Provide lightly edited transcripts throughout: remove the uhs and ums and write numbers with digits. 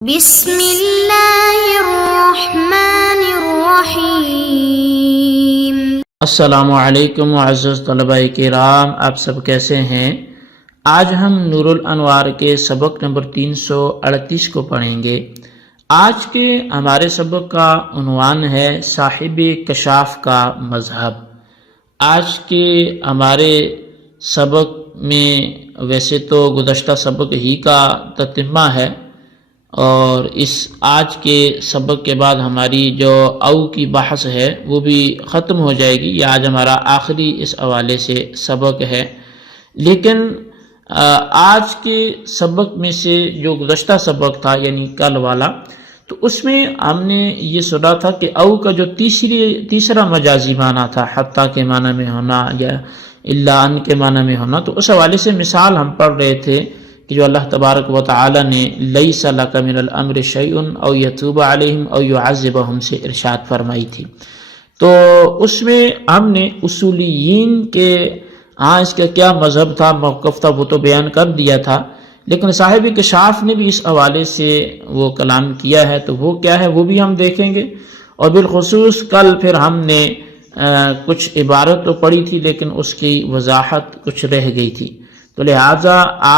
بسم اللہ الرحمن الرحیم۔ السلام علیکم معزز طلباء کرام، آپ سب کیسے ہیں؟ آج ہم نور الانوار کے سبق نمبر 338 کو پڑھیں گے۔ آج کے ہمارے سبق کا عنوان ہے صاحب کشاف کا مذہب۔ آج کے ہمارے سبق میں ویسے تو گزشتہ سبق ہی کا تتمہ ہے، اور اس آج کے سبق کے بعد ہماری جو او کی بحث ہے وہ بھی ختم ہو جائے گی۔ یہ آج ہمارا آخری اس حوالے سے سبق ہے، لیکن آج کے سبق میں سے جو گزشتہ سبق تھا یعنی کل والا، تو اس میں ہم نے یہ سنا تھا کہ او کا جو تیسرا مجازی معنی تھا، حتیٰ کے معنی میں ہونا یا الا ان کے معنی میں ہونا، تو اس حوالے سے مثال ہم پڑھ رہے تھے کہ جو اللہ تبارک و تعالی نے لیس لک من الامر شیء او یتوب علیہم او یعذبہم سے ارشاد فرمائی تھی۔ تو اس میں ہم نے اصولیین کے اس کا کیا مذہب تھا، موقف تھا، وہ تو بیان کر دیا تھا، لیکن صاحب کشاف نے بھی اس حوالے سے وہ کلام کیا ہے، تو وہ کیا ہے وہ بھی ہم دیکھیں گے۔ اور بالخصوص کل پھر ہم نے کچھ عبارت تو پڑھی تھی لیکن اس کی وضاحت کچھ رہ گئی تھی، تو لہٰذا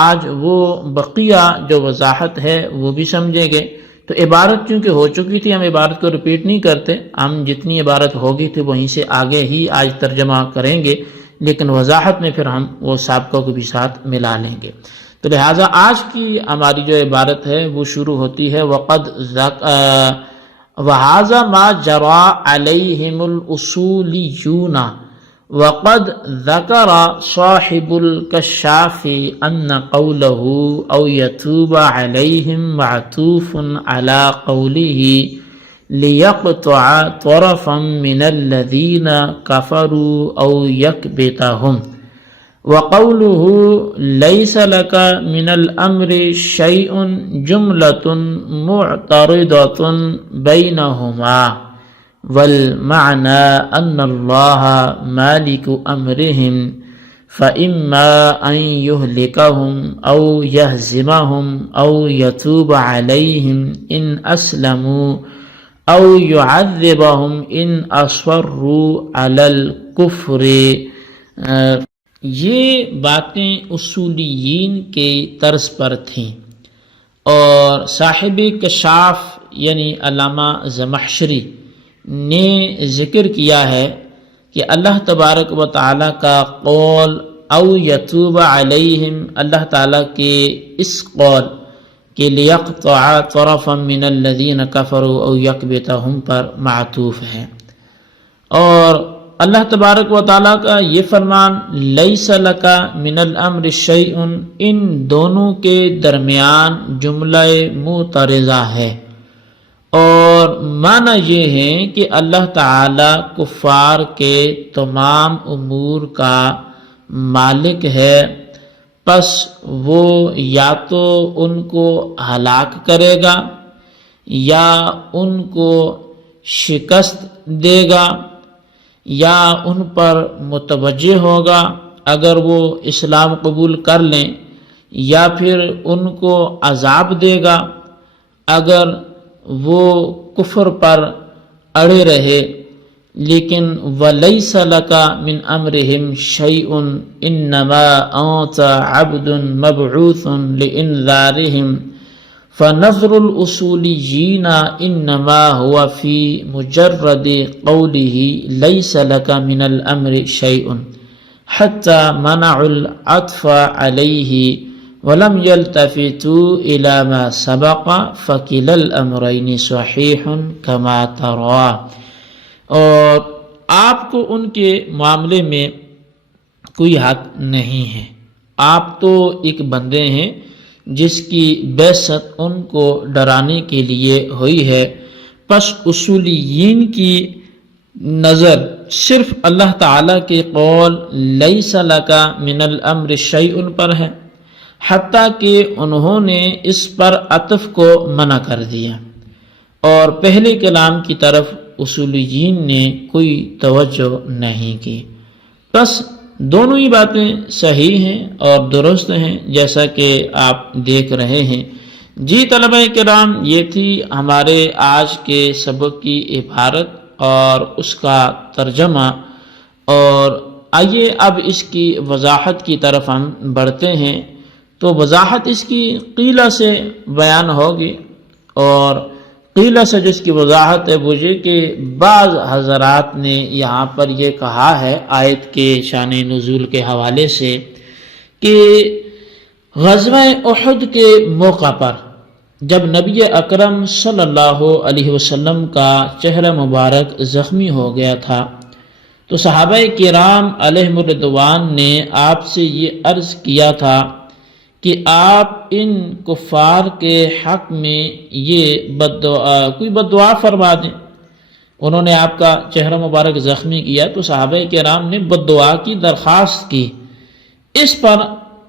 آج وہ بقیہ جو وضاحت ہے وہ بھی سمجھیں گے۔ تو عبارت چونکہ ہو چکی تھی، ہم عبارت کو ریپیٹ نہیں کرتے، ہم جتنی عبارت ہوگی تھی وہیں سے آگے ہی آج ترجمہ کریں گے، لیکن وضاحت میں پھر ہم وہ سابقہ کو بھی ساتھ ملا لیں گے۔ تو لہٰذا آج کی ہماری جو عبارت ہے وہ شروع ہوتی ہے وَهَذَا مَا جَرَى عَلَيْهِمُ الْأُصُولِيُّونَ وقد ذکر صاحب الکشاف ان قوله او یتوب علیہم معطوف على قوله لیقطع طرفا من الذین کفروا او یکبتهم، وقوله لیس لک من الامر شیء جملة معترضة بینہما، والمعنى أن الله مالك أمرهم فإما أن يهلكهم أو يهزمهم أو يتوب عليهم إن أسلموا أو يعذبهم إن أصروا على الكفر۔ یہ باتیں اصولیین کے طرز پر تھیں، اور صاحب کشاف یعنی علامہ زمخشری نے ذکر کیا ہے کہ اللہ تبارک و تعالیٰ کا قول او یتوب علیہم، اللہ تعالیٰ کے اس قول کہ لیقطع طرفا من الذین کفروا او یکبتہم پر معطوف ہے، اور اللہ تبارک و تعالیٰ کا یہ فرمان لیس لک من الامر شیء، ان دونوں کے درمیان جملہ معترضہ ہے، اور معنی یہ ہے کہ اللہ تعالیٰ کفار کے تمام امور کا مالک ہے، پس وہ یا تو ان کو ہلاک کرے گا یا ان کو شکست دے گا یا ان پر متوجہ ہوگا اگر وہ اسلام قبول کر لیں، یا پھر ان کو عذاب دے گا اگر وہ کفر پر اڑے رہے۔ لیکن وَلَيْسَ لَكَ مِنْ أَمْرِهِمْ شَيْءٌ إِنَّمَا أَنْتَ عَبْدٌ مَبْعُوثٌ لِإِنذَارِهِمْ، فَنَظْرُ الْأُصُولِيِّينَ إِنَّمَا هُوَ فِي مُجَرَّدِ قَوْلِهِ لَيْسَ لَكَ مِنَ الْأَمْرِ شَيْءٌ حَتَّى مَنَعُوا الْعَطْفَ عَلَيْهِ وَلَمْ يَلْتَفِتُوا إِلَى مَا سَبَقَ فَكِلَا الْأَمْرَيْنِ صَحِيحٌ كَمَا تَرَى۔ اور آپ کو ان کے معاملے میں کوئی حق نہیں ہے، آپ تو ایک بندے ہیں جس کی بعثت ان کو ڈرانے کے لیے ہوئی ہے، پس اصولیین کی نظر صرف اللہ تعالیٰ کے قول لیس لک من الامر شیء پر ہے، حتیٰ کہ انہوں نے اس پر عطف کو منع کر دیا، اور پہلے کلام کی طرف اصولیین نے کوئی توجہ نہیں کی۔ بس دونوں ہی باتیں صحیح ہیں اور درست ہیں، جیسا کہ آپ دیکھ رہے ہیں جی طلبہ کرام، یہ تھی ہمارے آج کے سبق کی عبارت اور اس کا ترجمہ، اور آئیے اب اس کی وضاحت کی طرف ہم بڑھتے ہیں۔ تو وضاحت اس کی قیلہ سے بیان ہوگی، اور قیلہ سے جس کی وضاحت ہے وہ یہ کہ بعض حضرات نے یہاں پر یہ کہا ہے آیت کے شان نزول کے حوالے سے کہ غزوہ احد کے موقع پر جب نبی اکرم صلی اللہ علیہ وسلم کا چہرہ مبارک زخمی ہو گیا تھا تو صحابہ کرام علیہم الرضوان نے آپ سے یہ عرض کیا تھا کہ آپ ان کفار کے حق میں یہ کوئی بد دعا فرما دیں۔ انہوں نے آپ کا چہرہ مبارک زخمی کیا تو صحابہ کرام نے بد دعا کی درخواست کی۔ اس پر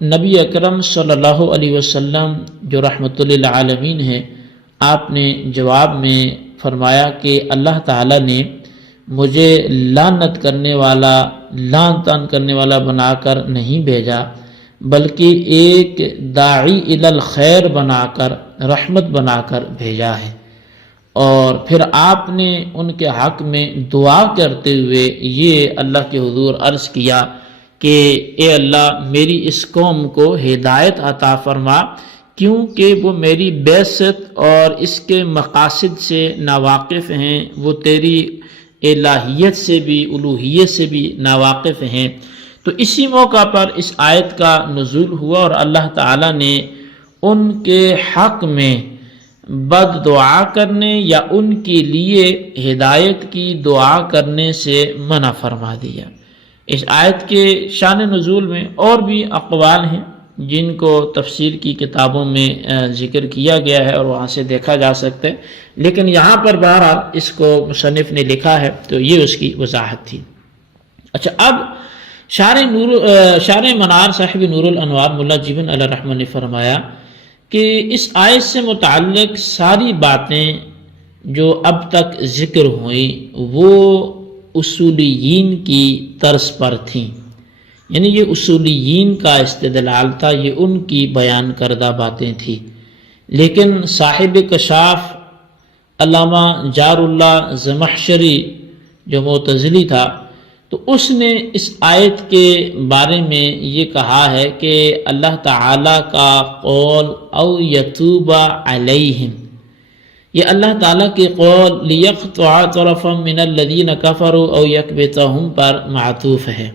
نبی اکرم صلی اللہ علیہ وسلم جو رحمت للعالمین ہیں، آپ نے جواب میں فرمایا کہ اللہ تعالیٰ نے مجھے لعنت کرنے والا، لعن طعن کرنے والا بنا کر نہیں بھیجا، بلکہ ایک داعی الی الخیر بنا کر، رحمت بنا کر بھیجا ہے۔ اور پھر آپ نے ان کے حق میں دعا کرتے ہوئے یہ اللہ کے حضور عرض کیا کہ اے اللہ میری اس قوم کو ہدایت عطا فرما، کیونکہ وہ میری بعثت اور اس کے مقاصد سے ناواقف ہیں، وہ تیری الہیت سے بھی، الوہیت سے بھی ناواقف ہیں۔ تو اسی موقع پر اس آیت کا نزول ہوا اور اللہ تعالیٰ نے ان کے حق میں بد دعا کرنے یا ان کے لیے ہدایت کی دعا کرنے سے منع فرما دیا۔ اس آیت کے شان نزول میں اور بھی اقوال ہیں جن کو تفسیر کی کتابوں میں ذکر کیا گیا ہے اور وہاں سے دیکھا جا سکتا ہے، لیکن یہاں پر بہرحال اس کو مصنف نے لکھا ہے تو یہ اس کی وضاحت تھی۔ اچھا، اب شارح منار صاحب نور الانوار ملا جیبن علیہ الرحمہ نے فرمایا کہ اس آیت سے متعلق ساری باتیں جو اب تک ذکر ہوئیں وہ اصولیین کی طرز پر تھیں، یعنی یہ اصولیین کا استدلال تھا، یہ ان کی بیان کردہ باتیں تھیں۔ لیکن صاحب کشاف علامہ جار اللہ زمخشری جو معتزلی تھا، تو اس نے اس آیت کے بارے میں یہ کہا ہے کہ اللہ تعالیٰ کا قول او یتوب علیہم، یہ اللہ تعالیٰ کے قول لیقطع طرفا من الذین کفروا او یکبتہم پر معطوف ہے،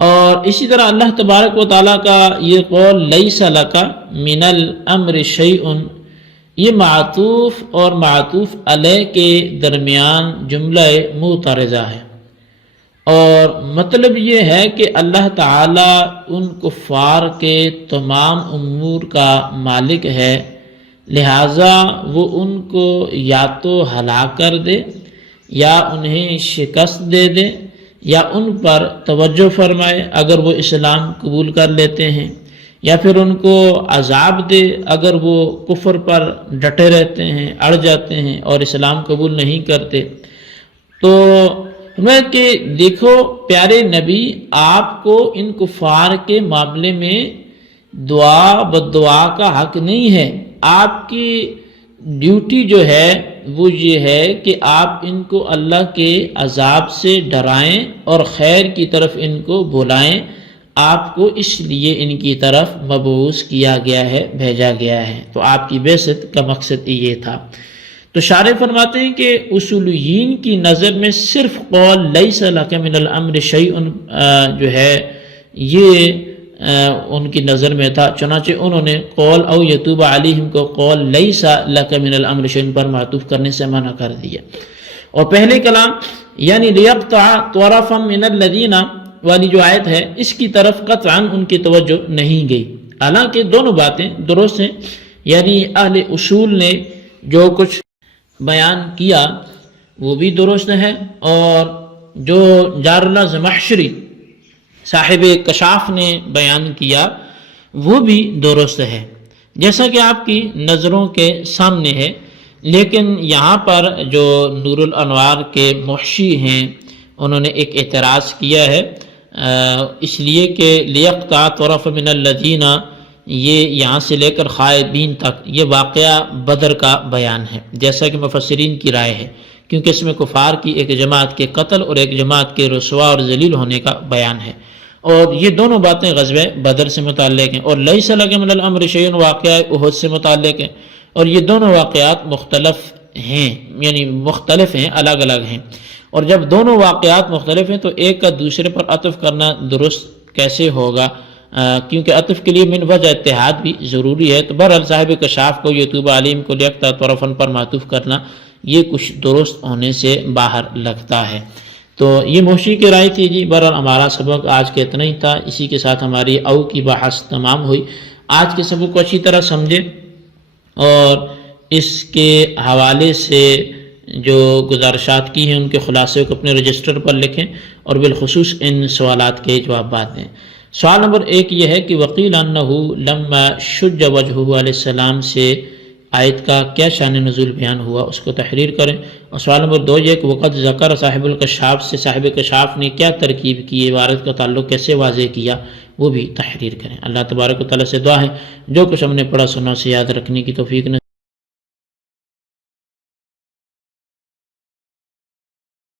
اور اسی طرح اللہ تبارک و تعالیٰ کا یہ قول لیس لک من الامر شیء، یہ معطوف اور معطوف علیہ کے درمیان جملہ معترضہ ہے، اور مطلب یہ ہے کہ اللہ تعالیٰ ان کفار کے تمام امور کا مالک ہے، لہٰذا وہ ان کو یا تو ہلاک کر دے یا انہیں شکست دے دے یا ان پر توجہ فرمائے اگر وہ اسلام قبول کر لیتے ہیں، یا پھر ان کو عذاب دے اگر وہ کفر پر ڈٹے رہتے ہیں، اڑ جاتے ہیں اور اسلام قبول نہیں کرتے۔ تو میں کہ دیکھو پیارے نبی، آپ کو ان کفار کے معاملے میں دعا بد دعا کا حق نہیں ہے، آپ کی ڈیوٹی جو ہے وہ یہ ہے کہ آپ ان کو اللہ کے عذاب سے ڈرائیں اور خیر کی طرف ان کو بلائیں، آپ کو اس لیے ان کی طرف مبعوث کیا گیا ہے، بھیجا گیا ہے، تو آپ کی بعثت کا مقصد یہ تھا۔ تو شارح فرماتے ہیں کہ اصولیین کی نظر میں صرف قول لیس لک من الامر شیء جو ہے یہ ان کی نظر میں تھا، چنانچہ انہوں نے قول او یتوب علیہم کو قول لیس لک من الامر شیء پر معطوف کرنے سے منع کر دیا، اور پہلے کلام یعنی لیقطع طرفا من الذین والی جو آیت ہے اس کی طرف قطعا ان کی توجہ نہیں گئی، حالانکہ دونوں باتیں درست ہیں، یعنی اہل اصول نے جو کچھ بیان کیا وہ بھی درست ہے، اور جو جار اللہ زمخشری صاحب کشاف نے بیان کیا وہ بھی درست ہے، جیسا کہ آپ کی نظروں کے سامنے ہے۔ لیکن یہاں پر جو نور الانوار کے محشی ہیں انہوں نے ایک اعتراض کیا ہے، اس لیے کہ لیقطع طرف من الذین، یہ یہاں سے لے کر خائبین تک یہ واقعہ بدر کا بیان ہے، جیسا کہ مفسرین کی رائے ہے، کیونکہ اس میں کفار کی ایک جماعت کے قتل اور ایک جماعت کے رسوا اور ذلیل ہونے کا بیان ہے، اور یہ دونوں باتیں غزوہ بدر سے متعلق ہیں، اور لیس لک من الامر شیء واقعہ احد سے متعلق ہیں، اور یہ دونوں واقعات مختلف ہیں، یعنی مختلف ہیں، الگ الگ ہیں، اور جب دونوں واقعات مختلف ہیں تو ایک کا دوسرے پر عطف کرنا درست کیسے ہوگا، کیونکہ عطف کے لیے من وجہ اتحاد بھی ضروری ہے، تو بہرحال صاحب کشاف کو یتوب علیم کو لیکتا طرفن پر معطوف کرنا یہ کچھ درست ہونے سے باہر لگتا ہے۔ تو یہ موشی کی رائے تھی جی۔ بہرحال ہمارا سبق آج کے اتنا ہی تھا، اسی کے ساتھ ہماری او کی بحث تمام ہوئی۔ آج کے سبق کو اچھی طرح سمجھے اور اس کے حوالے سے جو گزارشات کی ہیں ان کے خلاصے کو اپنے رجسٹر پر لکھیں اور بالخصوص ان سوالات کے جوابات دیں۔ سوال نمبر 1 یہ ہے کہ وقیل انہو لما شج وجہہ علیہ السلام سے آیت کا کیا شان نزول بیان ہوا، اس کو تحریر کریں۔ اور سوال نمبر 2 یہ کہ وقت ذکر صاحب الکشاف سے صاحب کشاف نے کیا ترکیب کی، عبارت کا تعلق کیسے واضح کیا، وہ بھی تحریر کریں۔ اللہ تبارک و تعالیٰ سے دعا ہے جو کچھ ہم نے پڑھا سنا سے یاد رکھنے کی توفیق